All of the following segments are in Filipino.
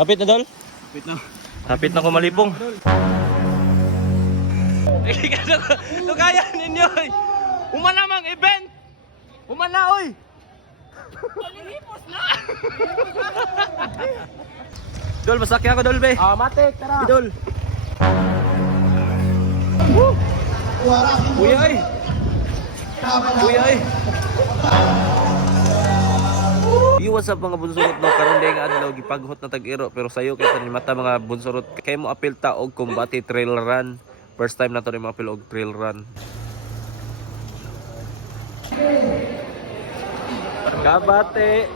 Hapit na dol? Wait na. Hapit na ko malipong. Lugayan ninyo. oy. Uma namang event. Uma na oy. Dol, masakya ako dol be. Ah, matik, tara. Dol. Kuya ay. Kuya ay. Yo, what's up mga bunsurot no? Karon day nga adlaw gipaghot na tag-iro pero sayo kay tanin mata mga bunsurot kay mo apil ta og kumbati trail run. First time na to ni mo apil og trail run. Kabate.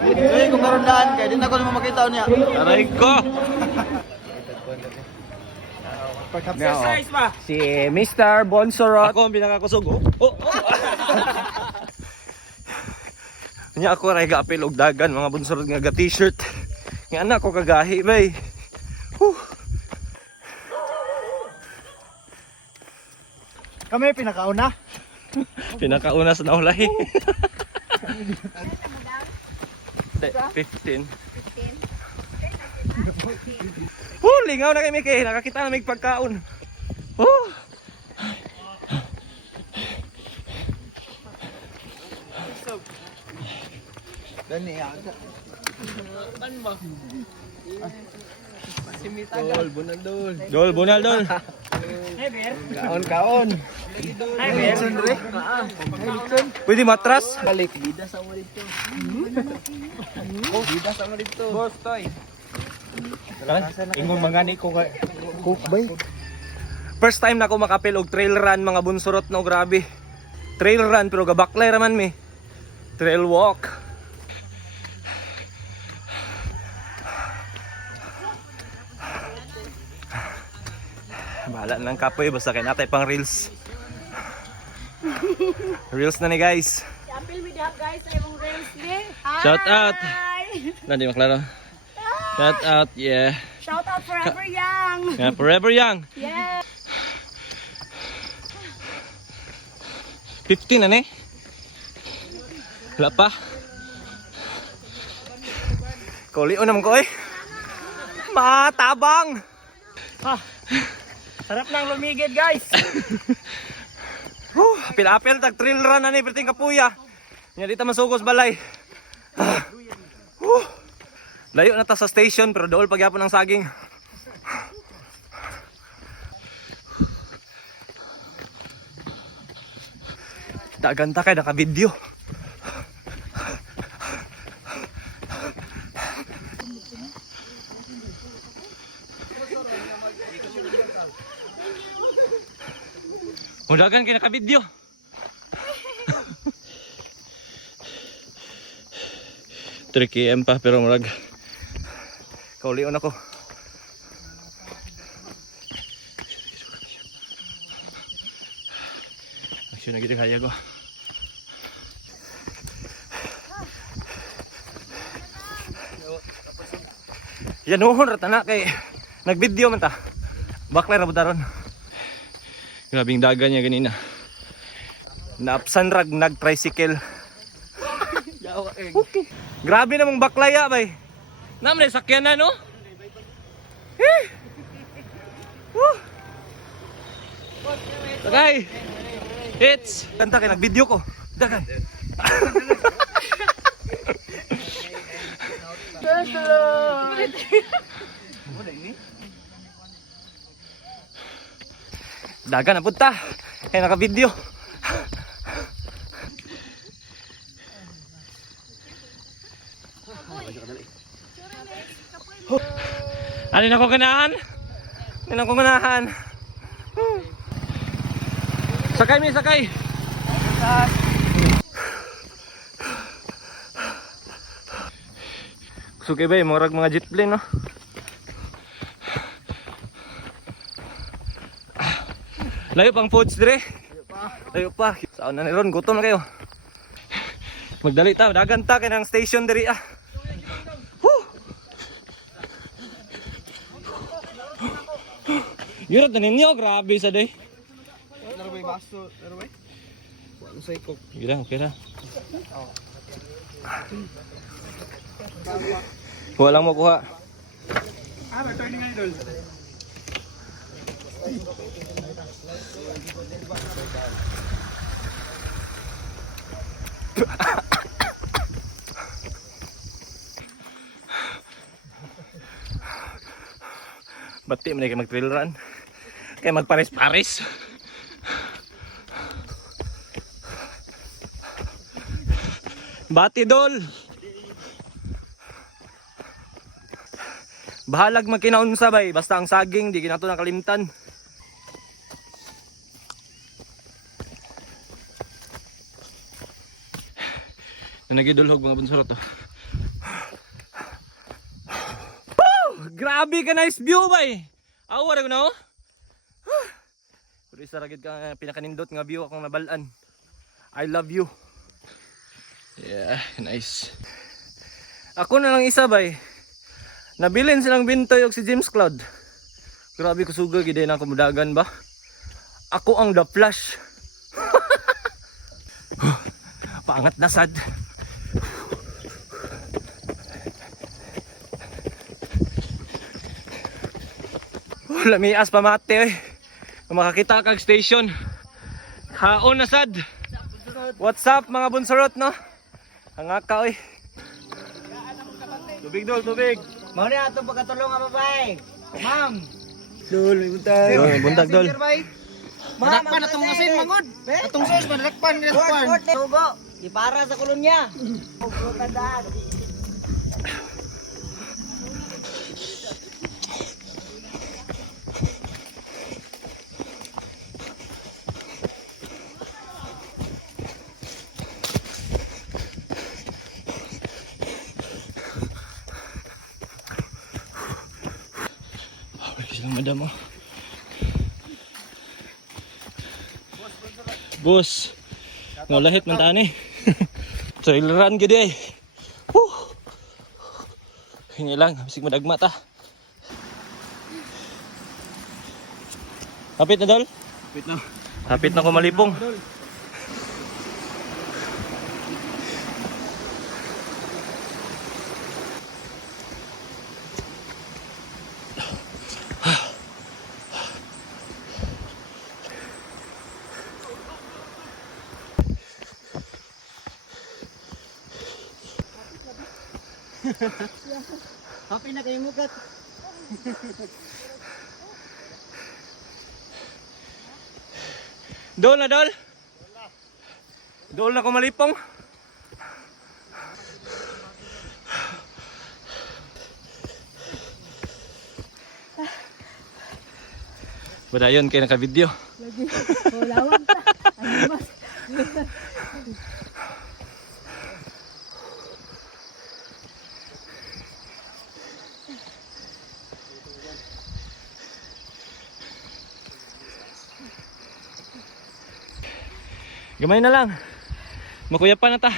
Ay, kung karon daan, kaya din ako naman makita niya. Aray ko. Exercise. Si Mr. Bonsorot. Ako ang pinakakusog. Oh. Oh. Nya ako ray gaapil og dagan mga bunsorot nga ga t-shirt. Nga anak ko kagahi bay. Kami pinakauna. Pinakauna sa naulahi. Te, 15. 15. Oh, lingaw na kami kay nakakita na may pagkaon. Oh. Dani aga. Dol, bunal dol. Dol, bunal dol. Kaon, kaon. Ay, Wilson, Dre. Pwede matras? Balik. Bida sa mo dito. Oh, bida sa mo dito. Boss, toy. Ingong mangani ko kay Cook bay. First time na ako makapil og trail run mga bunsurot no grabe. Trail run pero gabaklay raman mi. Trail walk. Bahala ng kapoy basta kay natay pang reels. Reels na ni guys. Apil mi diha guys reels ni. Hi! Shout out. Nandi maklaro. Shout out, yeah. Shout out forever young. Yeah, forever young. Yeah. 15 na ni. Wala pa. Kulion naman ko eh. Matabang. Sarap nang lumigid, guys. Apil-apil tag trail run na ni perting kapuya. Nya dita masugos balay. Ah. Layo na ta sa station pero dool pagyapon ang saging. Daganta kay naka-video. Mudagan kay naka-video. Tricky M pa pero murag kaulion ako. Action na gid kaya ko. Yan uhon rata na kay nag-video man ta. Baklay ra daron. Grabing dagan niya ganina. Naapsan rag nag-tricycle. Yawa, eh. Grabe namang baklaya bay. Naman sakyan na no? Eh. Woo. Tagay. Hits. Kanta kay nag-video ko. Dagan. Dagan na punta. Kaya naka-video. Ano na ko ganahan? Ano na ko ganahan? Sakay mi, sakay. Suki ba, morag mga jet plane, no? Layo pang foods dire. Layo pa. Saan na ni? Gutom na kayo. Magdali ta, dagan ta kay ng station diri ah. Yurot na ninyo, grabe sa day. Laro bay baso, laro bay. Wala sa ikok. Gila, okay na. Kuha lang mo kuha. Ah, may turning idol. Bati man kay mag-trail run. Kay magpares-pares. Bati dol. Bahalag magkinaon sabay basta ang saging di kinato nakalimtan. Na nagidulhog mga bunsorot to. Grabe ka nice view bay. Awa ra no? Pero isa ra gid ka nga pinakanindot nga view akong nabalaan. I love you. Yeah, nice. Ako na lang isa bay. Nabilin silang bintoy og si James Cloud. Grabe ko suga gid na ako mudagan ba. Ako ang the flash. Paangat na sad. Wala may as pamate eh. Kung makakita kag station. Haon na sad. What's up mga bunsorot no? Ang aka oy. Tubig dol, tubig. Mao ni atong pagkatulong nga babae. Ma'am. Dol, may buntag. Dol, buntag dol. Manakpan atong asin mangod. Atong sos manakpan manakpan. Sugo, di para sa kolonya. Wala Boss. Nga lahit man taan eh. Trail run gid eh. Woo. Hingi lang, bisig madagma ta. Hapit na dol? Wait na. Hapit na ko malipong. Happy na kayo mukat. Dol na dol? Dol na ko malipong. Badayon kay naka-video. Lawag Gamay na lang. Makuya pa na ta.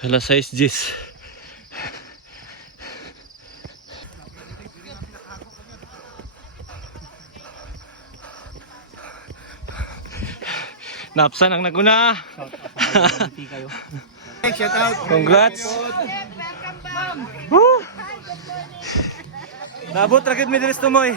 Alas 6 G's. Napsan ang naguna. Shout out. Congrats. Woo! Nabot ra gid mi diri sa tumoy.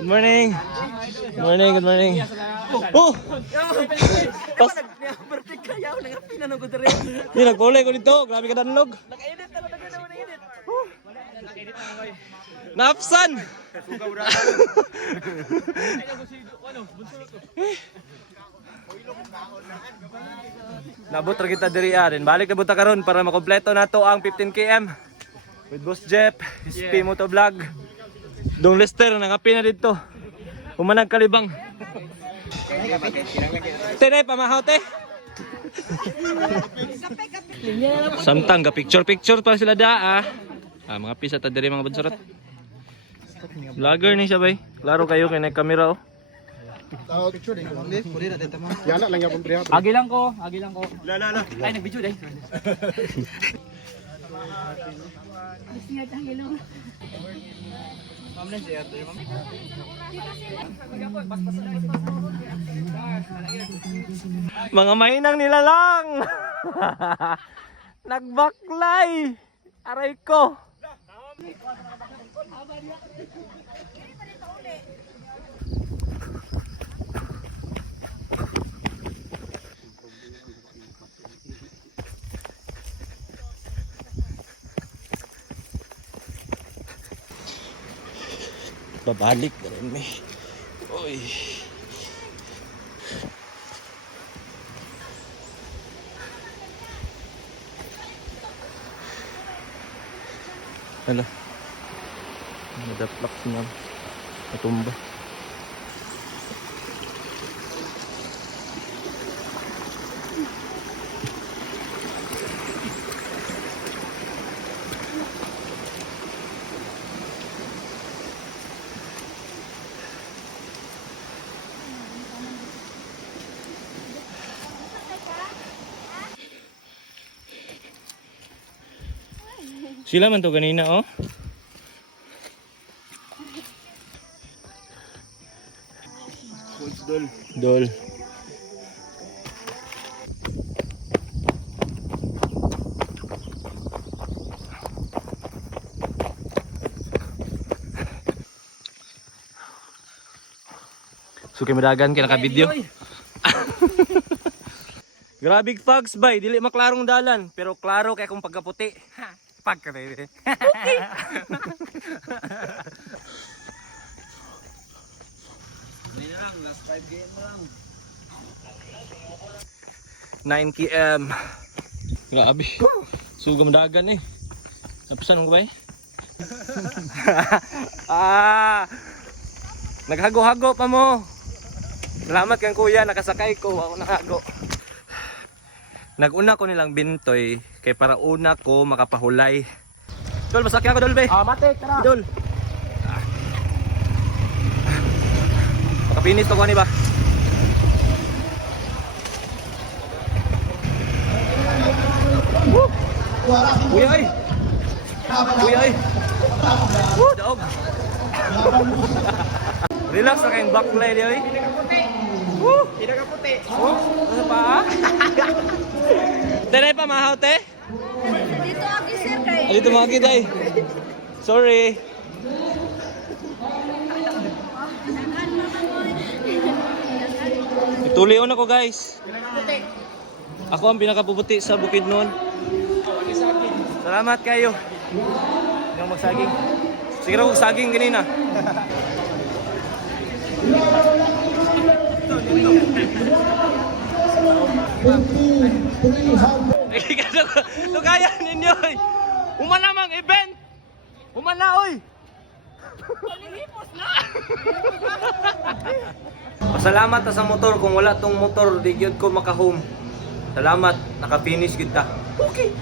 Good morning. Good morning, good morning. Oh! Pas. Ni nagpulay ko dito, grabe ka danlog. Napsan! Nabot ra kita diri arin. Balik na buta karon para makompleto nato ang 15 km with Boss Jeff, SP Moto Vlog. Dong Lester nangapi na dito. Umanag kalibang. Tere pamahaw te. Samtang ga picture picture pa sila daa. Ah, mga pisa ta diri mga bansurot. Vlogger ni siya bay. Klaro kayo kay nag camera oh. Yana lang yapon priya. Agi lang ko, agi lang ko. La la la. Ay, nag-video dahil. Siyat ang ilong. Ma'am na siya, yung ma'am. Mga mainang nila lang. Nagbaklay. Aray ko. Babalik na rin may. Uy. Ano? Nadaplak niya. Natumba. Sila man to kanina oh. Dol. Dol. Suki madagan kay naka-video. Grabe fogs bay, dili maklarong dalan, pero klaro kay kung pagkaputi. Ha, pagkaputi. Hindi na lang, last 5 game mo lang. 9 km. Grabe. Sugam dagan eh. Napisan mo ba eh? ah! Naghago-hago pa mo. Salamat kang kuya, nakasakay ko. Ako nakago. Naguna ko nilang bintoy kay para una ko makapahulay. Dol, masakyan ko dol be. Ah, mate, tara. Dol. Makapinis pa ko ni ba? Woo! Kuya ay! Kuya ay! Woo! Daog! Relax na kayong backlight di ay! Woo! Pinakaputi. Oh, ano pa? Tenay pa mahaw te? Dito ako sir kay. Ay, dito mga kiday. Sorry. Itulion ako guys. Ako ang pinakapuputi sa bukid noon. Salamat kayo. Ako magsaging. Siguro kung saging kanina. Lugayan ninyo. oy. Umana mang event. Umana oy. Pasalamat ta sa motor kung wala tong motor di gyud ko makahome. Salamat, naka-finish kita. Okay.